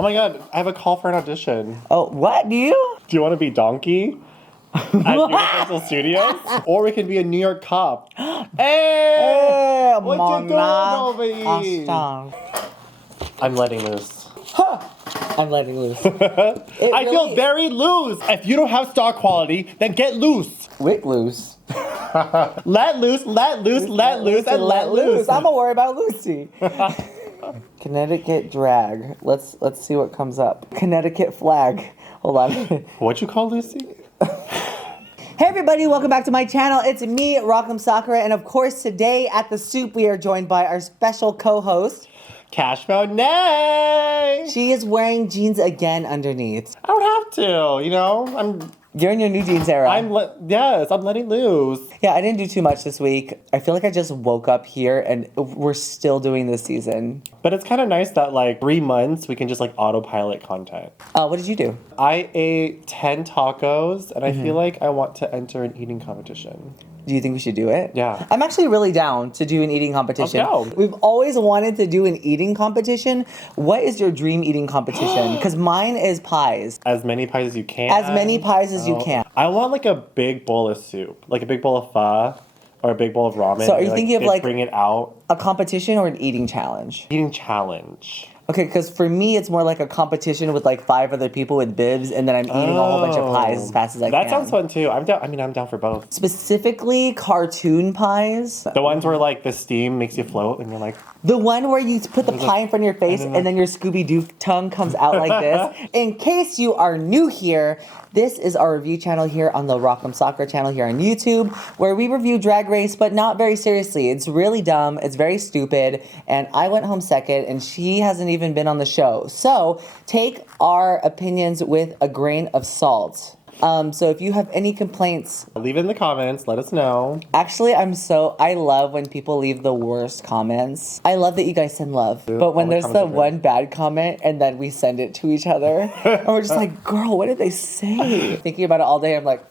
Oh my god, I have a call for an audition. Oh, what? Do you? Do you want to be Donkey at Universal Studios? Or we can be a New York cop. Hey! What you doing over here? I'm letting loose. I'm letting loose. I feel very loose. If you don't have star quality, then get loose. Wick loose. Let loose, let loose, let loose, and let loose. I'm gonna worry about Lucy. Connecticut drag. Let's see what comes up. Connecticut flag. Hold on. What'd you call Lucy? Hey everybody, welcome back to my channel. It's me, M Sakura, and of course today at the Soup we are joined by our special co-host, Monet. She is wearing jeans again underneath. I don't have to, you know. You're in your new jeans era. I'm letting loose. Yeah, I didn't do too much this week. I feel like I just woke up here and we're still doing this season. But it's kind of nice that like 3 months we can just like autopilot content. What did you do? I ate 10 tacos and I feel like I want to enter an eating competition. Do you think we should do it? Yeah. I'm actually really down to do an eating competition. Let's go. We've always wanted to do an eating competition. What is your dream eating competition? Because mine is pies. As many pies as you can. As many pies as you can. I want like a big bowl of soup. Like a big bowl of pho or a big bowl of ramen. So are you thinking of like bring it out? A competition or an eating challenge? Eating challenge. Okay, because for me, it's more like a competition with like 5 other people with bibs, and then I'm eating a whole bunch of pies as fast as I can. That sounds fun too. I'm down. I'm down for both. Specifically, cartoon pies. The ones where like the steam makes you float, and you're like. The one where you put the pie in front of your face, and then your Scooby-Doo tongue comes out like this. In case you are new here, this is our review channel here on the M Sakura channel here on YouTube, where we review Drag Race, but not very seriously. It's really dumb. It's very stupid. And I went home second, and she hasn't even been on the show. So take our opinions with a grain of salt. So if you have any complaints, leave it in the comments. Let us know. Actually, I love when people leave the worst comments. I love that you guys send love. But when there's the one bad comment and then we send it to each other, and we're just like, girl, what did they say? Thinking about it all day, I'm like,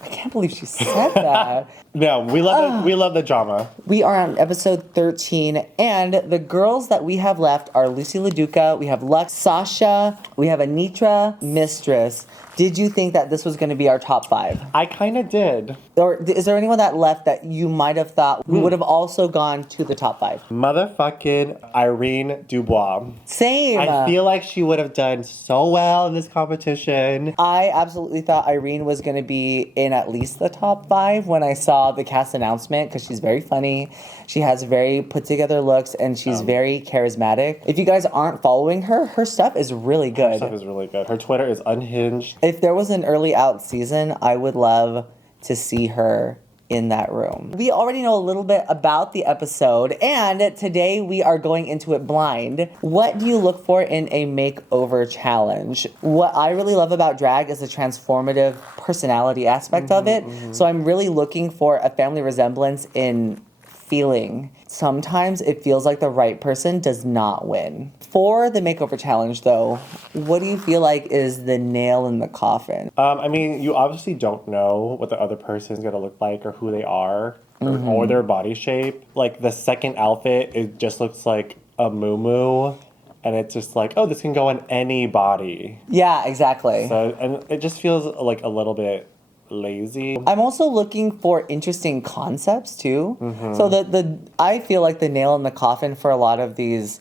I can't believe she said that. Yeah, we love the drama. We are on episode 13, and the girls that we have left are Lucy LaDuca, we have Lux, Sasha, we have Anitra, Mistress. Did you think that this was going to be our top 5? I kind of did. Or is there anyone that left that you might have thought we would have also gone to the top 5? Motherfucking Irene Dubois. Same. I feel like she would have done so well in this competition. I absolutely thought Irene was going to be in at least the top 5 when I saw the cast announcement, because she's very funny. She has very put together looks and she's very charismatic. If you guys aren't following her, her stuff is really good. Her stuff is really good. Her Twitter is unhinged. If there was an early out season, I would love to see her in that room. We already know a little bit about the episode, and today we are going into it blind. What do you look for in a makeover challenge? What I really love about drag is the transformative personality aspect of it. So I'm really looking for a family resemblance in feeling. Sometimes it feels like the right person does not win. For the makeover challenge though, what do you feel like is the nail in the coffin? I mean, you obviously don't know what the other person is going to look like or who they are or their body shape. Like the second outfit, it just looks like a muumuu. And it's just like, oh, this can go on any body. Yeah, exactly. So, and it just feels like a little bit lazy. I'm also looking for interesting concepts too. So I feel like the nail in the coffin for a lot of these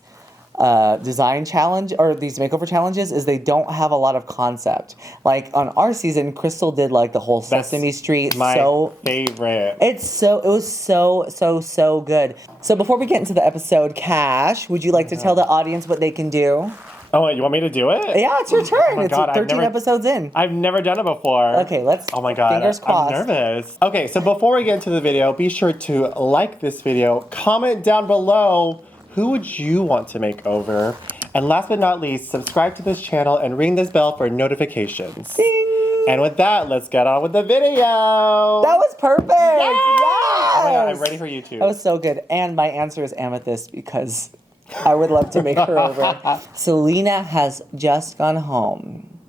design challenge or these makeover challenges is they don't have a lot of concept. Like on our season, Crystal did like the whole Sesame Street. My favorite. It was so good. So before we get into the episode, Cash, would you like to tell the audience what they can do? Oh, you want me to do it? Yeah, it's your turn. Oh it's God, 13 episodes in. I've never done it before. Okay, let's. Oh my God, fingers crossed. I'm nervous. Okay, so before we get into the video, be sure to like this video, comment down below who would you want to make over, and last but not least, subscribe to this channel and ring this bell for notifications. Ding! And with that, let's get on with the video. That was perfect. Yes! Oh my God, I'm ready for YouTube. That was so good. And my answer is Amethyst because I would love to make her over. Selena has just gone home.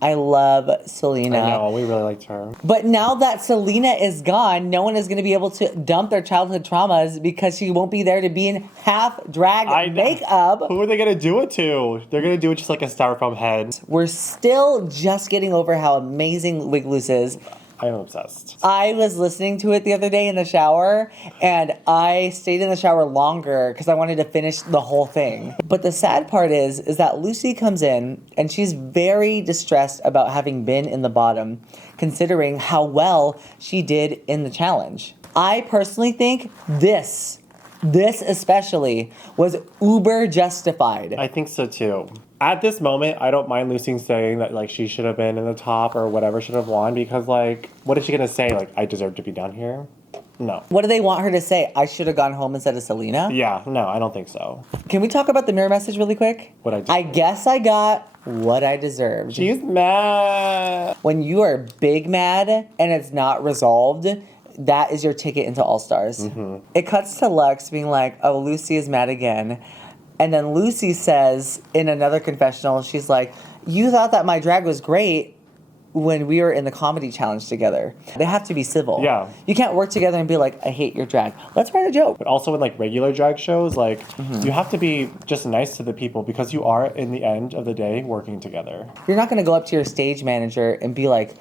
I love Selena. I know, we really liked her. But now that Selena is gone, no one is going to be able to dump their childhood traumas because she won't be there to be in half drag makeup. Who are they going to do it to? They're going to do it just like a styrofoam head. We're still just getting over how amazing Wig Loose is. I am obsessed. I was listening to it the other day in the shower, and I stayed in the shower longer because I wanted to finish the whole thing. But the sad part is that Lucy comes in, and she's very distressed about having been in the bottom, considering how well she did in the challenge. I personally think this especially was uber justified. I think so too. At this moment, I don't mind Lucy saying that like she should have been in the top or whatever, should have won, because like, what is she gonna say? Like, I deserve to be down here? No. What do they want her to say? I should have gone home instead of Selena? Yeah, no, I don't think so. Can we talk about the mirror message really quick? What I did. I guess I got what I deserved. She's mad. When you are big mad and it's not resolved, that is your ticket into All Stars. Mm-hmm. It cuts to Lux being like, oh, Lucy is mad again. And then Lucy says in another confessional, she's like, you thought that my drag was great when we were in the comedy challenge together. They have to be civil. Yeah. You can't work together and be like, I hate your drag. Let's write a joke. But also in like regular drag shows, like you have to be just nice to the people because you are, in the end of the day, working together. You're not going to go up to your stage manager and be like,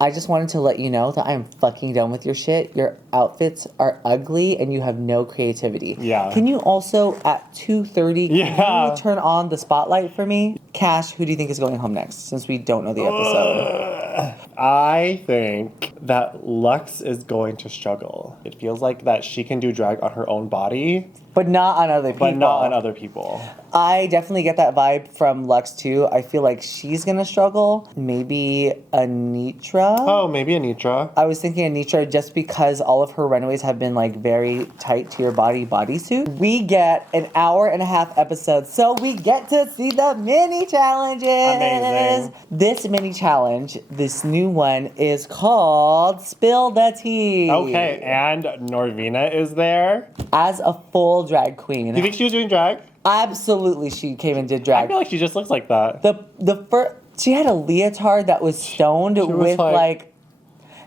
I just wanted to let you know that I'm fucking done with your shit. Your outfits are ugly and you have no creativity. Yeah. Can you also, at 2:30, can Yeah. you turn on the spotlight for me? Cash, who do you think is going home next, since we don't know the episode? I think that Lux is going to struggle. It feels like that she can do drag on her own body, But not on other people. but not on other people. I definitely get that vibe from Lux, too. I feel like she's going to struggle. Maybe Anitra? Oh, maybe Anitra. I was thinking Anitra just because all of her runways have been like very tight to your body bodysuit. We get an hour and a half episode, so we get to see the mini challenges. Amazing. This mini challenge, this new one, is called Spill the Tea. Okay, and Norvina is there. As a full drag queen. Do you think she was doing drag? Absolutely, she came and did I drag. feel like she just looks like that. The first, she had a leotard that was stoned was with like-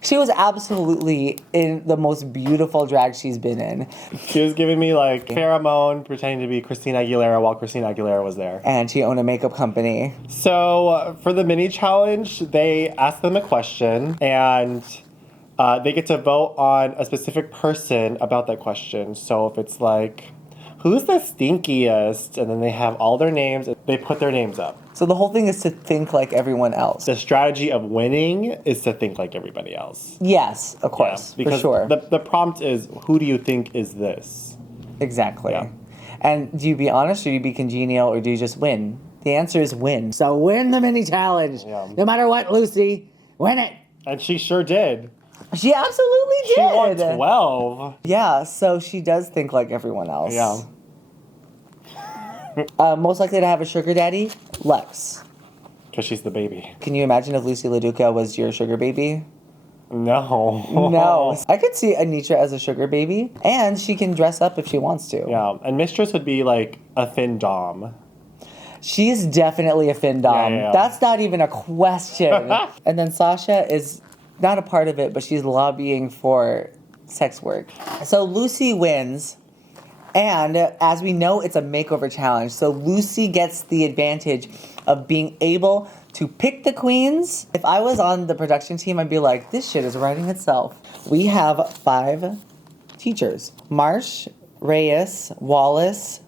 she was absolutely in the most beautiful drag she's been in. She was giving me like pheromone, pretending to be Christina Aguilera while Christina Aguilera was there. And she owned a makeup company. So for the mini challenge, they ask them a question and they get to vote on a specific person about that question. So if it's like, who's the stinkiest? And then they have all their names. They put their names up. So the whole thing is to think like everyone else. The strategy of winning is to think like everybody else. Yes, of course, Yeah, because for sure. the prompt is, who do you think is this? Exactly. Yeah. And do you be honest, or do you be congenial, or do you just win? The answer is win. So win the mini challenge. Yeah. No matter what, Lucy, win it. And she sure did. She absolutely did. She won 12. Yeah, so she does think like everyone else. Yeah. Most likely to have a sugar daddy, Lex. Because she's the baby. Can you imagine if Lucy LaDuca was your sugar baby? No. No. I could see Anitra as a sugar baby, and she can dress up if she wants to. Yeah, and Mistress would be like a thin dom. She's definitely a fin dom. Yeah. That's not even a question. And then Sasha is not a part of it, but she's lobbying for sex work. So Lucy wins. And as we know, it's a makeover challenge. So Lucy gets the advantage of being able to pick the queens. If I was on the production team, I'd be like, this shit is writing itself. We have 5 teachers. Marsh, Reyes, Wallace,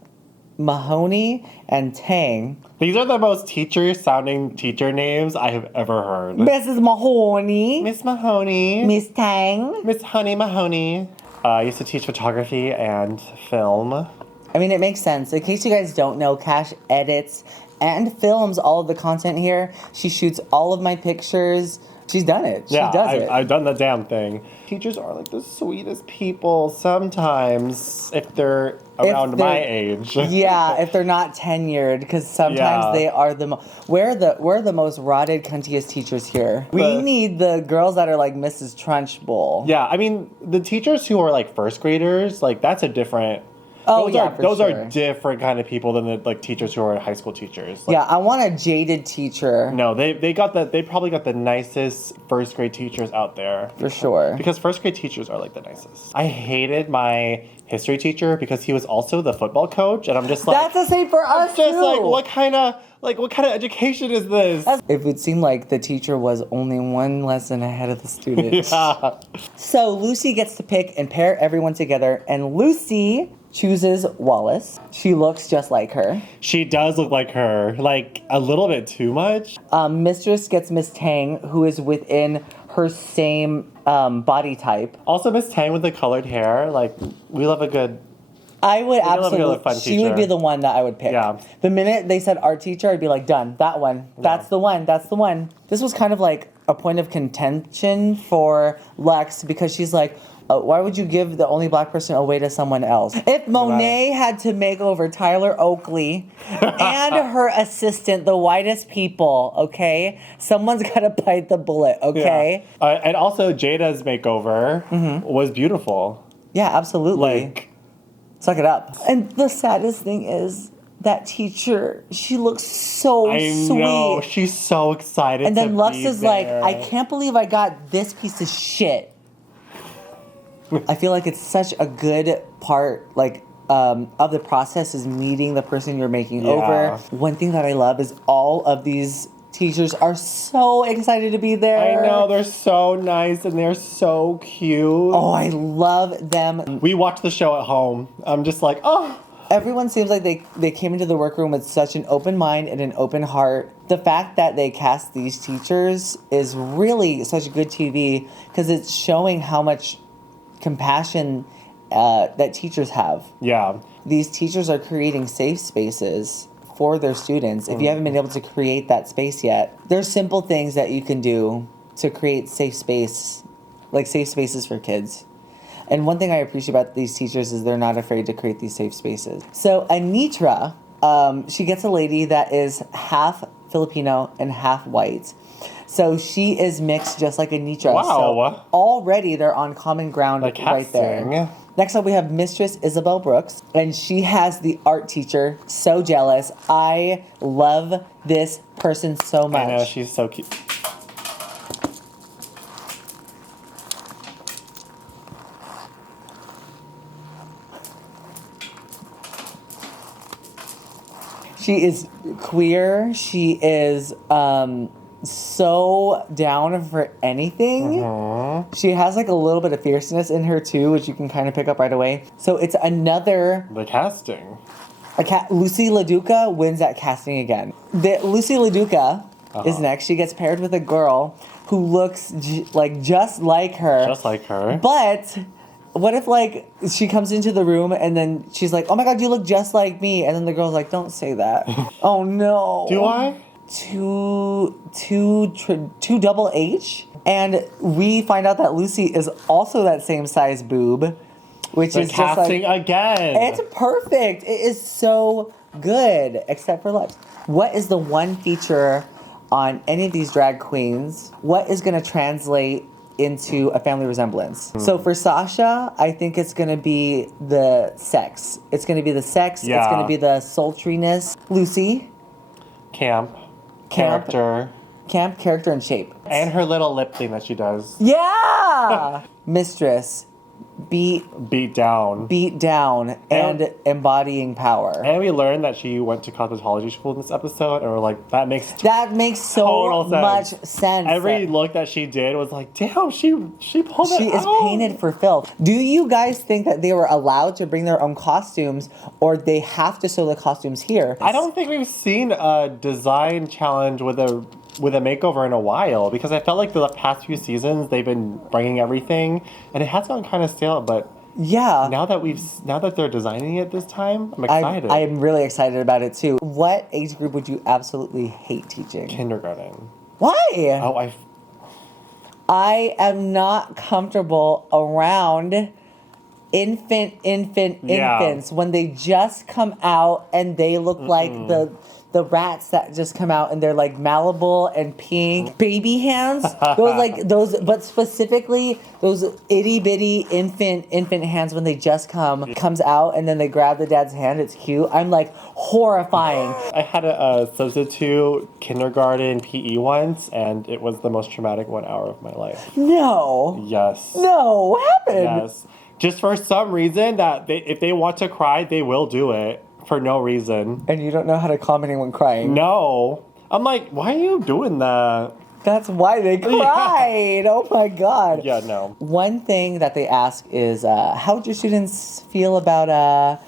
Mahoney, and Tang. These are the most teacher-sounding teacher names I have ever heard. Mrs. Mahoney. Miss Mahoney. Miss Tang. Miss Honey Mahoney. I used to teach photography and film. I mean, it makes sense. In case you guys don't know, Cash edits and films all of the content here. She shoots all of my pictures. She's done it. She does it. I've done the damn thing. Teachers are like the sweetest people sometimes if they're around my age. Yeah, if they're not tenured, because sometimes Yeah. they are we're the most rotted, cuntiest teachers here. We need the girls that are like Mrs. Trunchbull. Yeah, I mean, the teachers who are like first graders, like that's a different... Oh, yeah, for those sure. are different kind of people than the like teachers who are high school teachers. Like, Yeah, I want a jaded teacher. no, they probably got the nicest first grade teachers out there. For sure. Because first grade teachers are like the nicest. I hated my history teacher because he was also the football coach, and I'm just like, That's the same for us just too. like what kind of education is this? It would seem like the teacher was only one lesson ahead of the student. Yeah. So Lucy gets to pick and pair everyone together, and Lucy chooses Wallace. She looks just like her. She does look like her, like a little bit too much. Mistress gets Miss Tang, who is within her same body type. Also, Miss Tang with the colored hair, like we love a good. I would love a absolutely. fun She would be teacher. the one that I would pick. Yeah. The minute they said art teacher, I'd be like, done. That one. That's the one. That's the one. This was kind of like a point of contention for Lex because she's like, why would you give the only black person away to someone else? If Monet had to make over Tyler Oakley and her assistant, the whitest people, okay? Someone's got to bite the bullet, okay? Yeah. And also, Jada's makeover was beautiful. Yeah, absolutely. Like, Suck it up. And the saddest thing is that teacher, she looks so I sweet. know, she's so excited. And then to Lux be is like, there. I can't believe I got this piece of shit. I feel like it's such a good part, like, of the process is meeting the person you're making over. One thing that I love is all of these teachers are so excited to be there. I know, they're so nice and they're so cute. Oh, I love them. We watch the show at home. I'm just like, oh. Everyone seems like they came into the workroom with such an open mind and an open heart. The fact that they cast these teachers is really such good TV because it's showing how much compassion that teachers have. Yeah. These teachers are creating safe spaces for their students. If you haven't been able to create that space yet, there's simple things that you can do to create safe space, like safe spaces for kids. And one thing I appreciate about these teachers is they're not afraid to create these safe spaces. So Anitra, she gets a lady that is half Filipino and half white. So she is mixed just like Anitra. Wow. So already they're on common ground Like right there. casting. Next up we have Mistress Isabel Brooks, and she has the art teacher. So jealous. I love this person so much. I know, she's so cute. She is queer. She is so down for anything. She has like a little bit of fierceness in her too, which you can kind of pick up right away. So it's another The casting. Lucy LaDuca wins at casting again. Lucy LaDuca is next. She gets paired with a girl who looks just like her. Just like her. But what if like she comes into the room and then she's like, "Oh my God, you look just like me," and then the girl's like, "Don't say that." Oh no. Do I? Two double H, and we find out that Lucy is also that same size boob, which The is just like casting again. it's perfect. It is so good, except for Lex. What is the one feature on any of these drag queens? What is going to translate into a family resemblance? So for Sasha, I think it's going to be the sex. It's going to be the sex. Yeah. It's going to be the sultriness. Lucy, Camp. Character. camp, character, and shape. And her little lip thing that she does. Yeah! Mistress, beat Down. down, and embodying power. And we learned that she went to cosmetology school in this episode, and we're like, that makes That makes so total sense. much sense. Every look that she did was like, damn, she pulled it She is out. painted for filth. Do you guys think that they were allowed to bring their own costumes, or they have to sew the costumes here? I don't think we've seen a design challenge with a makeover in a while, because I felt like the past few seasons they've been bringing everything, and it has gotten kind of stale. But Yeah. now that they're designing it this time, I'm excited. I'm really excited about it too. What age group would you absolutely hate teaching? Kindergarten. Why? Oh, I am not comfortable around infants when they just come out and they look like the the rats that just come out and they're like malleable and pink baby hands. those, but specifically those itty bitty infant hands when they just comes out and then they grab the dad's hand. It's cute. I'm like horrifying. I had a substitute kindergarten PE once, and it was the most traumatic 1 hour of my life. No. Yes. No. What happened? Yes. Just for some reason that if they want to cry, they will do it for no reason. And you don't know how to calm anyone crying. No. I'm like, why are you doing that? That's why they cried. Yeah. Oh my God. Yeah, no. One thing that they ask is, how would your students feel about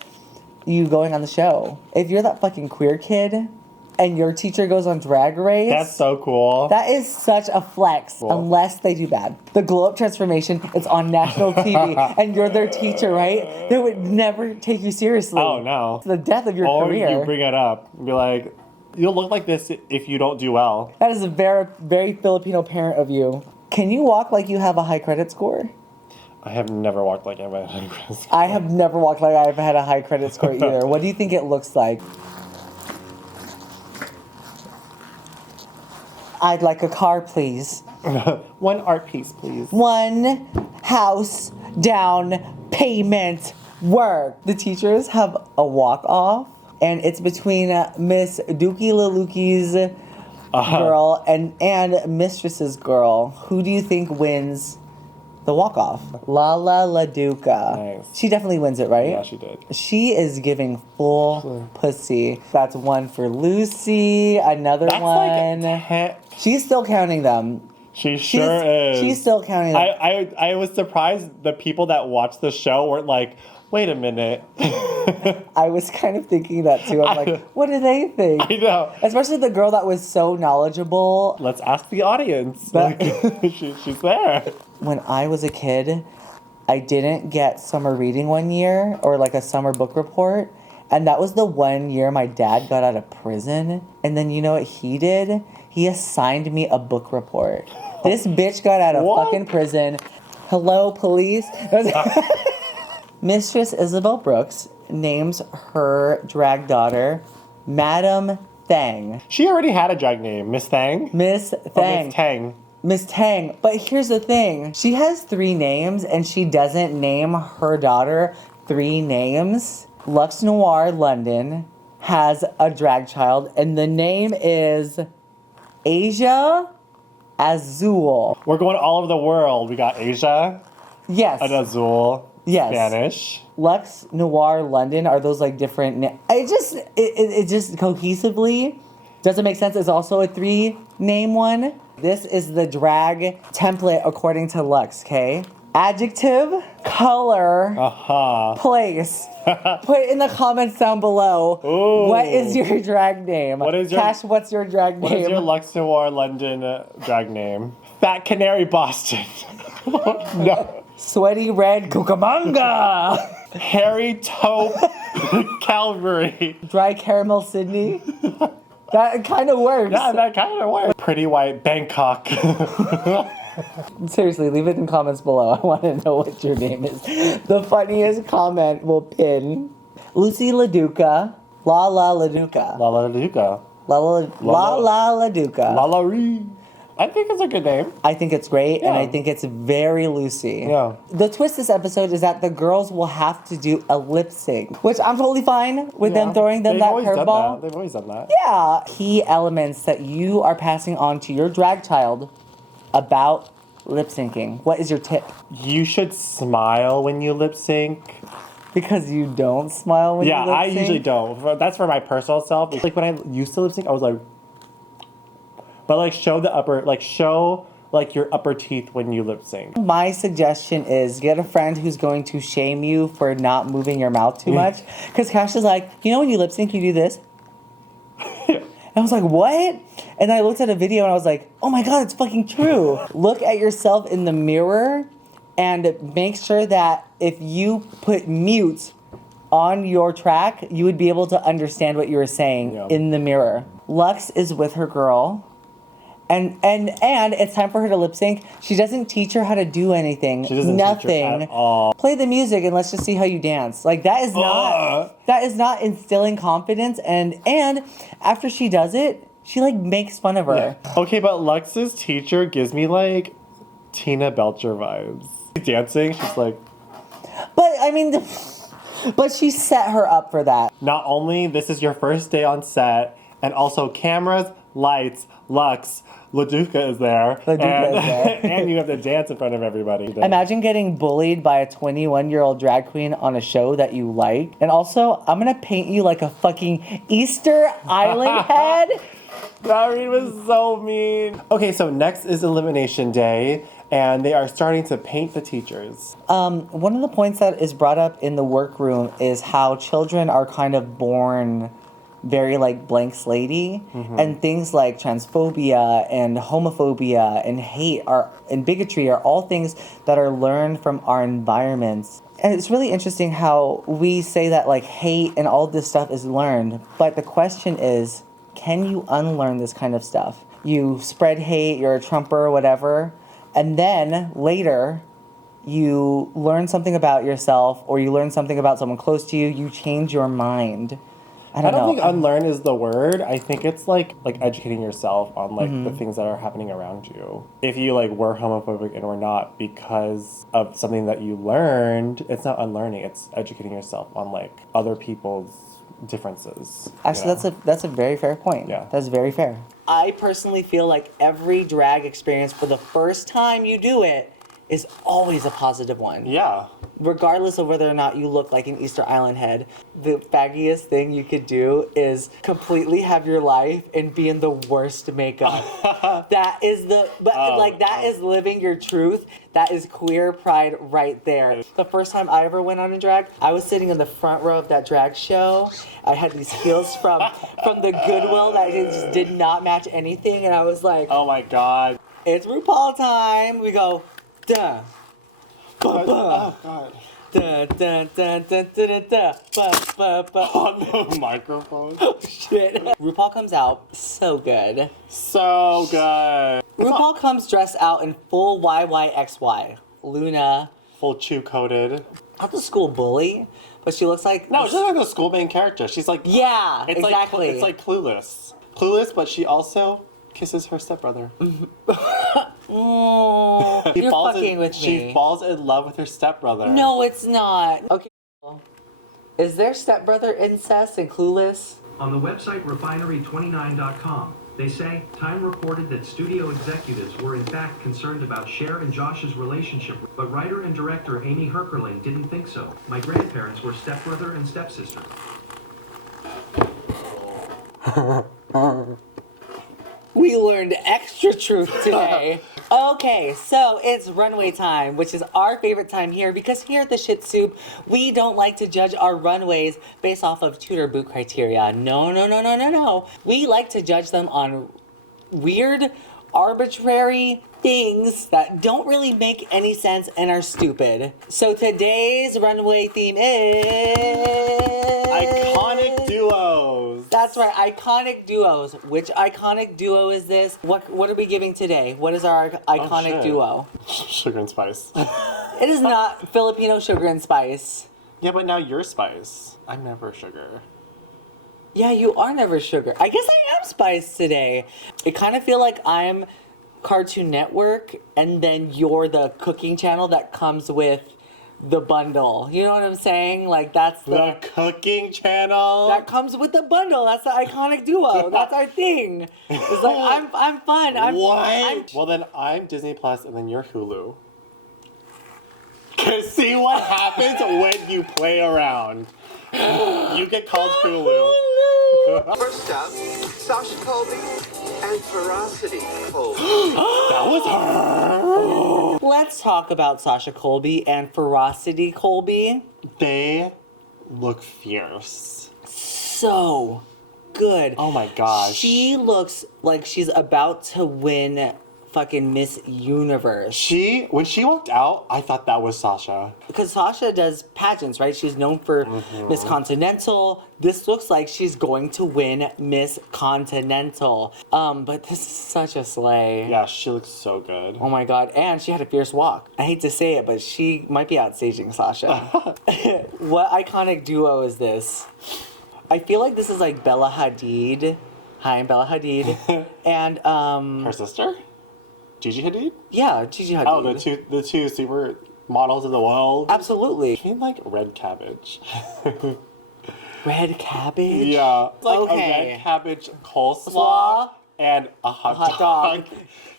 you going on the show? If you're that fucking queer kid and your teacher goes on Drag Race. That's so cool. That is such a flex, cool. Unless they do bad. The glow up transformation, it's on national TV, and you're their teacher, right? They would never take you seriously. Oh, no. It's the death of your career. Or you bring it up and be like, you'll look like this if you don't do well. That is a very, very Filipino parent of you. Can you walk like you have a high credit score? I have never walked like I've had a high credit score. I have never walked like I've had a high credit score either. What do you think it looks like? I'd like a car, please. One art piece, please. One house down payment work. The teachers have a walk-off, and it's between Miss Dookie Laluki's girl and Mistress's girl. Who do you think wins the walk-off? Lala LaDuca. Nice. She definitely wins it, right? Yeah, she did. She is giving full pussy. That's one for Lucy. Another one. Like She's still counting them. She's is. She's still counting them. I was surprised the people that watched the show weren't like, wait a minute. I was kind of thinking that too. I'm like, what do they think? I know. Especially the girl that was so knowledgeable. Let's ask the audience. She's there. When I was a kid, I didn't get summer reading one year or like a summer book report. And that was the 1 year my dad got out of prison. And then you know what he did? He assigned me a book report. This bitch got out of fucking prison. Hello, police. Mistress Isabel Brooks names her drag daughter Madam Thang. She already had a drag name. Miss Thang? Miss Thang. Miss Tang. Miss Tang. But here's the thing. She has 3 names and she doesn't name her daughter 3 names. Lux Noir London has a drag child and the name is Asia Azul. We're going all over the world. We got Asia. Yes. And Azul. Yes. Spanish. Lux Noir London, are those like different? It just cohesively doesn't make sense. It's also a 3-name one. This is the drag template according to Lux, okay? Adjective, color, place. Put in the comments down below. Ooh. What is your drag name? Cash, what's your drag name? What is your Lux Noir London drag name? Fat Canary Boston. No. Sweaty Red Cucamonga. Hairy Taupe Calvary. Dry Caramel Sydney. That kind of works. Yeah, that kind of works. Pretty White Bangkok. Seriously, leave it in comments below. I want to know what your name is. The funniest comment will pin. Lucy LaDuca. Lala LaDuca. Lala LaDuca. Lala LaDuca. Lala Ree. I think it's a good name. I think it's great, and I think it's very Lucy. Yeah. The twist this episode is that the girls will have to do a lip sync, which I'm totally fine with them throwing them that curveball. They've always done that. Yeah. Key elements that you are passing on to your drag child about lip syncing. What is your tip? You should smile when you lip sync. Because you don't smile when you lip sync? Yeah, I usually don't. That's for my personal self. Like when I used to lip sync, I was like... But like show your upper teeth when you lip sync. My suggestion is get a friend who's going to shame you for not moving your mouth too much. Because Cash is like, you know when you lip sync, you do this? And I was like, what? And I looked at a video and I was like, oh my God, it's fucking true. Look at yourself in the mirror and make sure that if you put mute on your track, you would be able to understand what you were saying in the mirror. Lux is with her girl. And it's time for her to lip sync. She doesn't teach her how to do anything. She doesn't Nothing. teach her at all. Play the music and let's just see how you dance. Like that is not instilling confidence. And after she does it, she like makes fun of her. Yeah. Okay, but Lux's teacher gives me like Tina Belcher vibes. Dancing, she's like. But I mean, but she set her up for that. Not only this is your first day on set, and also cameras, lights, Lux, LaDuca is there. And you have to dance in front of everybody. Imagine getting bullied by a 21-year-old drag queen on a show that you like. And also, I'm gonna paint you like a fucking Easter Island head. That read was so mean. Okay, so next is Elimination Day, and they are starting to paint the teachers. One of the points that is brought up in the workroom is how children are kind of born very like blank slatey, and things like transphobia and homophobia and hate and bigotry are all things that are learned from our environments. And it's really interesting how we say that like hate and all this stuff is learned, but the question is, can you unlearn this kind of stuff? You spread hate, you're a Trumper or whatever, and then later you learn something about yourself or you learn something about someone close to you, you change your mind. I don't know. think unlearn is the word. I think it's like educating yourself on like the things that are happening around you. If you like were homophobic and were not because of something that you learned, it's not unlearning. It's educating yourself on like other people's differences. Actually, that's a very fair point. Yeah. That's very fair. I personally feel like every drag experience for the first time you do it is always a positive one. Yeah. Regardless of whether or not you look like an Easter Island head, the faggiest thing you could do is completely have your life and be in the worst makeup. That is is living your truth. That is queer pride right there. The first time I ever went on a drag, I was sitting in the front row of that drag show. I had these heels from the Goodwill that just did not match anything, and I was like, oh my god. It's RuPaul time. We go, duh. Oh god. Dun, dun, dun, dun, dun, dun, dun, On the microphone. Shit. RuPaul comes out so good. So good. RuPaul comes dressed out in full YYXY. Luna. Full chew coated. Not the school bully, but she looks like... No, she's like the school main character. She's like... Yeah, it's exactly. It's like Clueless. Clueless, but she also kisses her stepbrother. You're fucking with me. She falls in love with her stepbrother. No, it's not. Okay. Is there stepbrother incest in Clueless? On the website refinery29.com, they say Time reported that studio executives were in fact concerned about Cher and Josh's relationship, but writer and director Amy Herkerling didn't think so. My grandparents were stepbrother and stepsister. We learned extra truth today. Okay, so it's runway time, which is our favorite time here because here at the Shit Soup, we don't like to judge our runways based off of Tudor boot criteria. No. We like to judge them on weird, arbitrary things that don't really make any sense and are stupid. So today's runway theme is... Iconic duos. That's right, iconic duos. Which iconic duo is this? What are we giving today? What is our iconic duo? Sugar and Spice. It is not Filipino Sugar and Spice. Yeah, but now you're Spice. I'm never Sugar. Yeah, you are never Sugar. I guess I am Spice today. I kind of feel like I'm Cartoon Network and then you're the cooking channel that comes with the bundle. You know what I'm saying? Like that's the cooking channel that comes with the bundle. That's the iconic duo. That's our thing. It's like I'm fun. Well then I'm Disney Plus and then you're Hulu. Cause see what happens when you play around. You get called Hulu. First up, Sasha Colby and Ferocity Colby. That was her. Let's talk about Sasha Colby and Ferocity Colby. They look fierce. So good. Oh my gosh. She looks like she's about to win fucking Miss Universe. When she walked out, I thought that was Sasha. Because Sasha does pageants, right? She's known for Miss Continental. This looks like she's going to win Miss Continental. But this is such a slay. Yeah, she looks so good. Oh my god, and she had a fierce walk. I hate to say it, but she might be outstaging Sasha. What iconic duo is this? I feel like this is like Bella Hadid. Hi, I'm Bella Hadid. And Her sister? Gigi Hadid? yeah, Gigi Hadid. Oh, the two super models of the world. Absolutely. I mean, like red cabbage. Red cabbage? Yeah. It's like Okay. a red cabbage coleslaw Slaw. and a hot dog.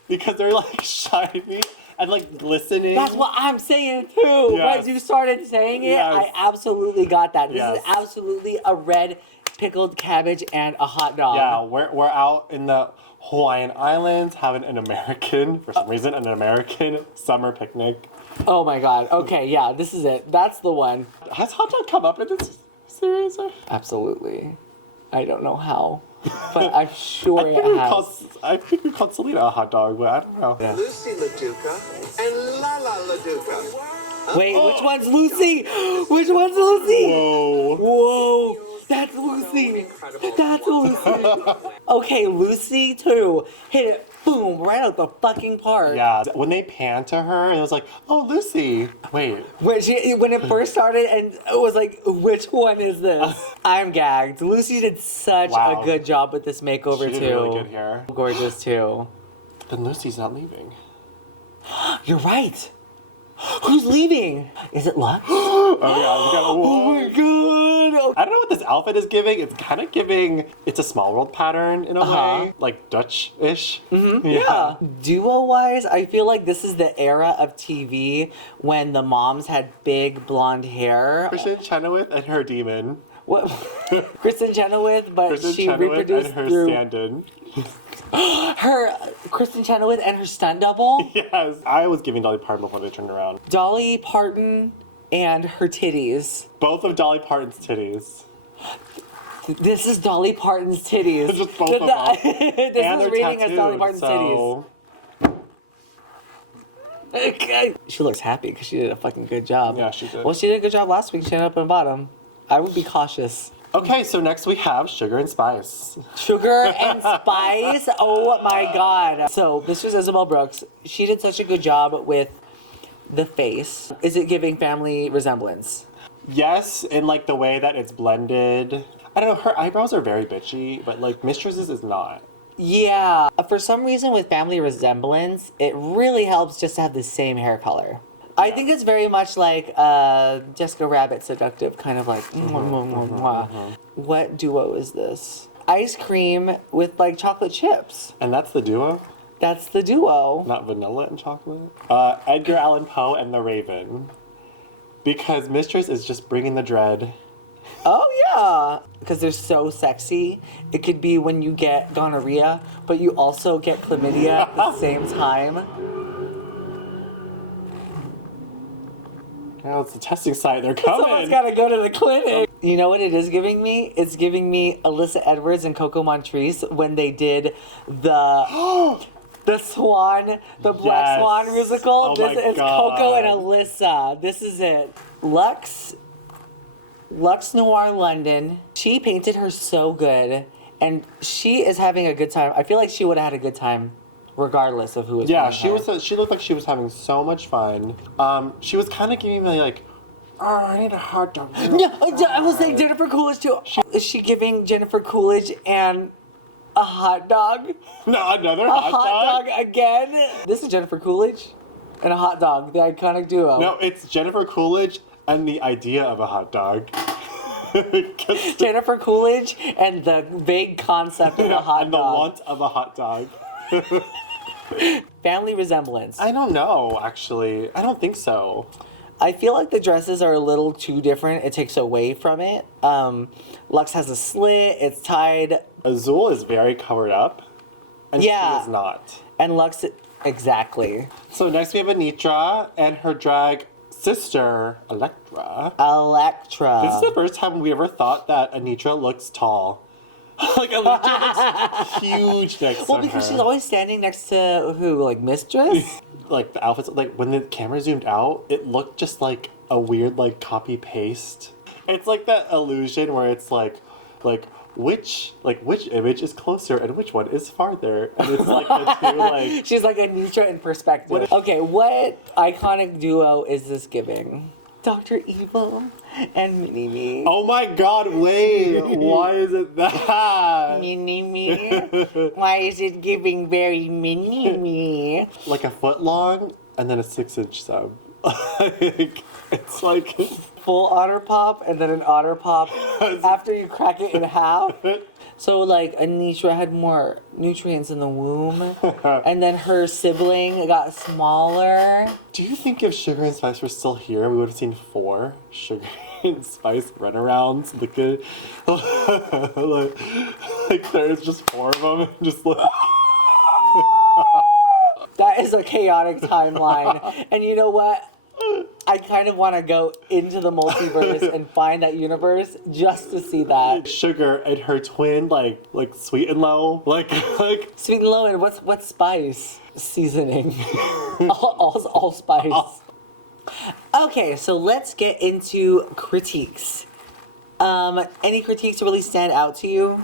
Because they're like shiny and like glistening. That's what I'm saying too. Yes. Once you started saying it, Yes. I absolutely got that. This Yes. is absolutely a red pickled cabbage and a hot dog. Yeah, we're out in the Hawaiian Islands having for some reason, an American summer picnic. Oh my god. Okay, yeah, this is it. That's the one. Has hot dog come up in this series? Absolutely. I don't know how, but I'm sure it has. I think we called Selena a hot dog, but I don't know. Yeah. Lucy LaDuca and Lala LaDuca. Wait, which one's Lucy? Which one's Lucy? Whoa. Whoa, that's Lucy. That's Lucy. Okay, Lucy too. Hit it, boom, right out the fucking park. Yeah, when they panned to her, it was like, oh, Lucy. Wait. When it first started, and it was like, which one is this? I'm gagged. Lucy did such Wow. a good job with this makeover She too. did really good here. Gorgeous too. Then Lucy's not leaving. You're right. Who's leaving? Is it Lux? Oh, yeah. We got, Oh my god. I don't know what this outfit is giving. It's kind of giving, it's a small world pattern in a way. Like Dutch-ish. Mm-hmm. Yeah. Duo-wise, I feel like this is the era of TV when the moms had big blonde hair. Kristen Chenoweth and her demon. What? Kristen Chenoweth, but Kristen she Chenoweth reproduced and her through stand-in. her Kristen Chenoweth and her stunt double. Yes. I was giving Dolly Parton before they turned around. Dolly Parton and her titties. Both of Dolly Parton's titties. This is Dolly Parton's titties. Just both of them. This And is they're reading as Dolly tattooed, Parton's so... titties. Okay. She looks happy because she did a fucking good job. Yeah, she did. Well, she did a good job last week. She ended up in the bottom. I would be cautious. Okay, so next we have Sugar and Spice. Sugar and Spice. Oh my god. So this was Isabel Brooks. She did such a good job with the face. Is it giving family resemblance? Yes, in like the way that it's blended. I don't know, her eyebrows are very bitchy, but like Mistress's is not. Yeah. For some reason with family resemblance, it really helps just to have the same hair color. I think it's very much like Jessica Rabbit seductive, kind of like, What duo is this? Ice cream with like chocolate chips. And that's the duo? That's the duo. Not vanilla and chocolate? Edgar Allan Poe and the Raven. Because Mistress is just bringing the dread. Oh yeah, because they're so sexy. It could be when you get gonorrhea, but you also get chlamydia at the same time. Oh, it's the testing site. They're coming. Someone's got to go to the clinic. You know what it is giving me? It's giving me Alyssa Edwards and Coco Montrese when they did the Swan, the Black Yes. Swan musical. Oh my It's God. Coco and Alyssa. This is it. Lux Noir London. She painted her so good, and she is having a good time. I feel like she would have had a good time regardless of who was Yeah, playing her. she looked like she was having so much fun. She was kind of giving me like, oh, I need a hot dog. Yeah, I was saying Jennifer Coolidge too. Is she giving Jennifer Coolidge and a hot dog? No, another A hot hot dog again? This is Jennifer Coolidge and a hot dog, the iconic duo. No, it's Jennifer Coolidge and the idea of a hot dog. Jennifer Coolidge and the vague concept of a hot and the dog. want of a hot dog. Family resemblance. I don't know, actually. I don't think so. I feel like the dresses are a little too different. It takes away from it. Lux has a slit. It's tied. Azul is very covered up. And Yeah. she is not. And Lux, exactly. So next we have Anitra and her drag sister, Electra. Electra. This is the first time we ever thought that Anitra looks tall. Like Alicia looks huge next to Well, because her. she's always standing next to who? Like Mistress? Like the outfits, like when the camera zoomed out, it looked just like a weird like copy paste. It's like that illusion where it's like which image is closer and which one is farther, and it's like the two like. She's like Anitra in perspective. Okay, what iconic duo is this giving? Dr. Evil and Mini-Me. Oh my God! Wait, why is it that? Mini-Me? Why is it giving very Mini-Me? Like a foot long and then a 6-inch sub. It's like Full otter pop and then an otter pop after you crack it in half. So like Anitra had more nutrients in the womb, and then her sibling got smaller. Do you think if Sugar and Spice were still here, we would have seen 4 Sugar and Spice runarounds? Like there's just 4 of them, just like. That is a chaotic timeline. And you know what? I kind of want to go into the multiverse and find that universe just to see that. Sugar and her twin, like Sweet and Low, like. Sweet and low, and what's spice? Seasoning. all spice. Okay, so let's get into critiques. Any critiques really stand out to you?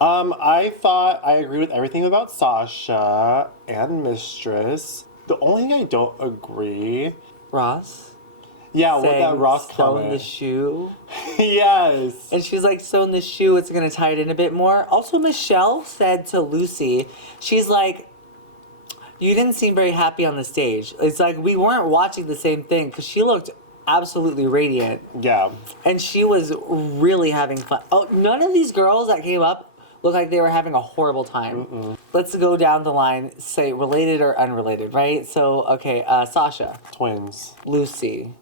I thought I agree with everything about Sasha and Mistress. The only thing I don't agree. Ross? Yeah, with that Saying Ross sew in comment. the shoe. Yes. And she's like, sew in the shoe, it's gonna tie it in a bit more. Also, Michelle said to Lucy, she's like, you didn't seem very happy on the stage. It's like we weren't watching the same thing because she looked absolutely radiant. Yeah. And she was really having fun. Oh, none of these girls that came up looked like they were having a horrible time. Mm-mm. Let's go down the line, say related or unrelated, right? So, okay, Sasha. Twins. Lucy.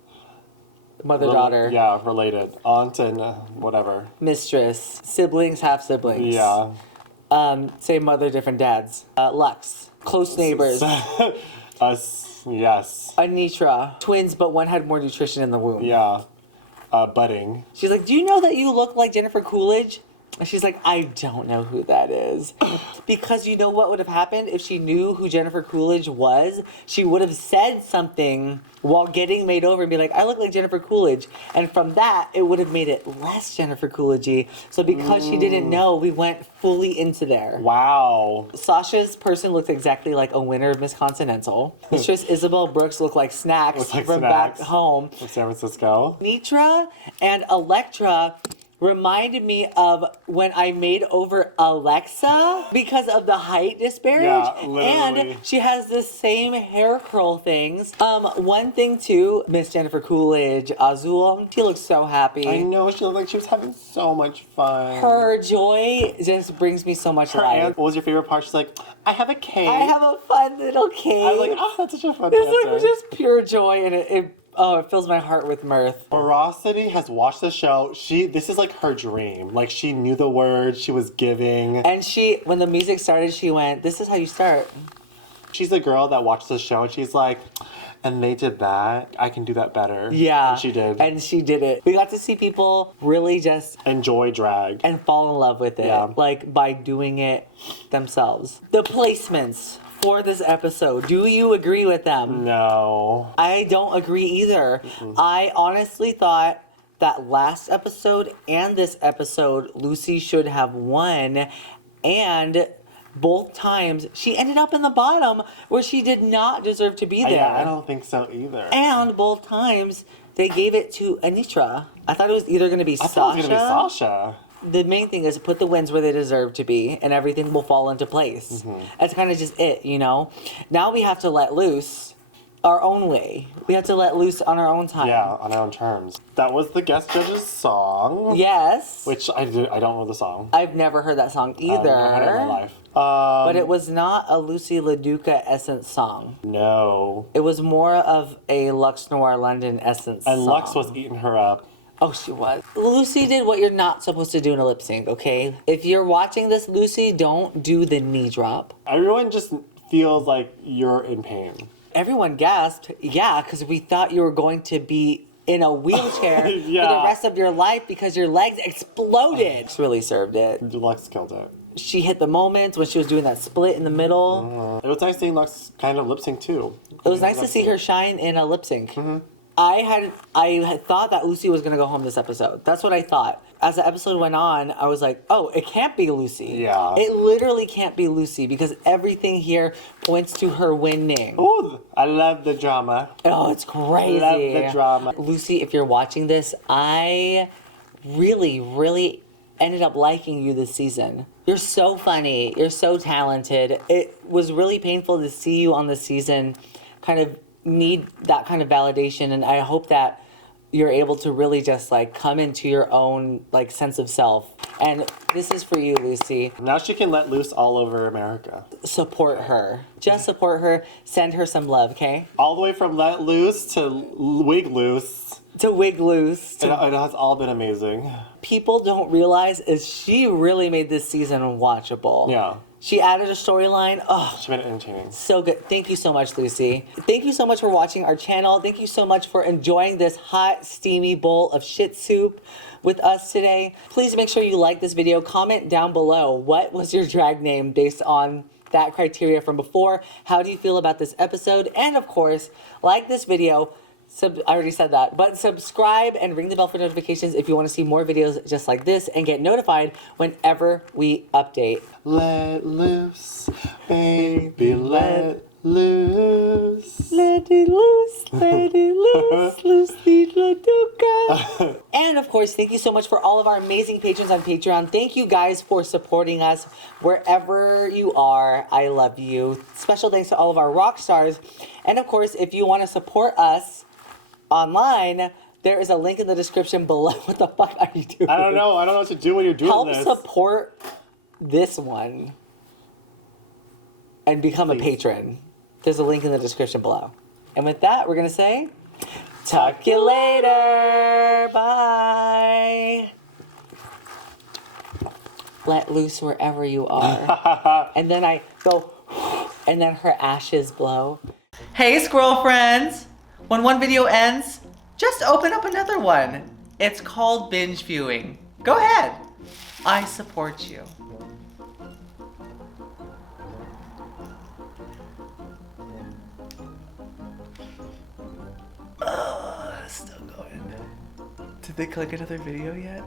Mother-daughter. Yeah, related. Aunt and whatever. Mistress. Siblings, half-siblings. Yeah. Same mother, different dads. Lux. Close neighbors. Us. Yes. Anitra. Twins, but one had more nutrition in the womb. Yeah. Budding. She's like, do you know that you look like Jennifer Coolidge? And she's like, I don't know who that is. Because you know what would have happened if she knew who Jennifer Coolidge was? She would have said something while getting made over and be like, I look like Jennifer Coolidge. And from that, it would have made it less Jennifer Coolidge-y. So because she didn't know, we went fully into there. Wow. Sasha's person looked exactly like a winner of Miss Continental. Mistress Isabel Brooks looked like snacks Looks like from snacks. back home. From San Francisco. Nitra and Electra reminded me of when I made over Alexa because of the height disparity. Yeah, literally. And she has the same hair curl things. One thing too, Miss Jennifer Coolidge, Azul, she looks so happy. I know, she looked like she was having so much fun. Her joy just brings me so much Her life. aunt, what was your favorite part? She's like, I have a cake. I have a fun little cake. I was like, oh, that's such a fun It's like answer. just pure joy, and it fills my heart with mirth. Veracity has watched the show. This is like her dream. Like she knew the words, she was giving. And when the music started, she went, this is how you start. She's a girl that watched the show and she's like, and they did that. I can do that better. Yeah. And she did. And she did it. We got to see people really just enjoy drag. and fall in love with it. Yeah. Like by doing it themselves. The placements for this episode, do you agree with them? No. I don't agree either. I honestly thought that last episode and this episode, Lucy should have won. And both times, she ended up in the bottom where she did not deserve to be there. Yeah, I don't think so either. And both times, they gave it to Anitra. I thought it was either going to be I Sasha. thought it was going to be Sasha. The main thing is put the wins where they deserve to be, and everything will fall into place. That's kind of just it, you know? Now we have to let loose our own way. We have to let loose on our own time. Yeah, on our own terms. That was the guest judge's song. Yes. Which I don't know the song. I've never heard that song either. I've never heard it in my life. But it was not a Lucy LaDuca Essence song. No. It was more of a Lux Noir London Essence And song. Lux was eating her up. Oh, she was. Lucy did what you're not supposed to do in a lip sync, okay? If you're watching this, Lucy, don't do the knee drop. Everyone just feels like you're in pain. Everyone gasped, yeah, because we thought you were going to be in a wheelchair for Yeah. the rest of your life because your legs exploded. She really served it. Lux killed it. She hit the moment when she was doing that split in the middle. It was nice seeing Lux kind of lip sync too. It was nice to see her shine in a lip sync. I had thought that Lucy was gonna go home this episode. That's what I thought. As the episode went on, I was like, oh, it can't be Lucy. Yeah. It literally can't be Lucy because everything here points to her winning. Ooh, I love the drama. Oh, it's crazy. Love the drama. Lucy, if you're watching this, I really, really ended up liking you this season. You're so funny. You're so talented. It was really painful to see you on the season kind of need that kind of validation, and I hope that you're able to really just like come into your own like sense of self. And this is for you, Lucy. Now she can let loose all over America. Support her. Just support her. Send her some love, okay? All the way from let loose to wig loose. To wig loose. It has all been amazing. People don't realize is she really made this season watchable. Yeah. She added a storyline. Oh, She's been entertaining. so good. Thank you so much, Lucy. Thank you so much for watching our channel. Thank you so much for enjoying this hot, steamy bowl of shit soup with us today. Please make sure you like this video. Comment down below. What was your drag name based on that criteria from before? How do you feel about this episode? And of course, like this video. I already said that, but subscribe and ring the bell for notifications if you want to see more videos just like this and get notified whenever we update. Let loose, baby, let loose. Let it loose, Lucy Laduca. And of course, thank you so much for all of our amazing patrons on Patreon. Thank you guys for supporting us wherever you are. I love you. Special thanks to all of our rock stars. And of course, if you want to support us online, there is a link in the description below. What the fuck are you doing? I don't know. I don't know what to do when you're doing Help this. support this one and become a patron. There's a link in the description below. And with that, we're going to say, talk you later. Bye. Let loose wherever you are. And then I go, and then her ashes blow. Hey, squirrel friends. When one video ends, just open up another one. It's called binge viewing. Go ahead. I support you. Still going. Did they click another video yet?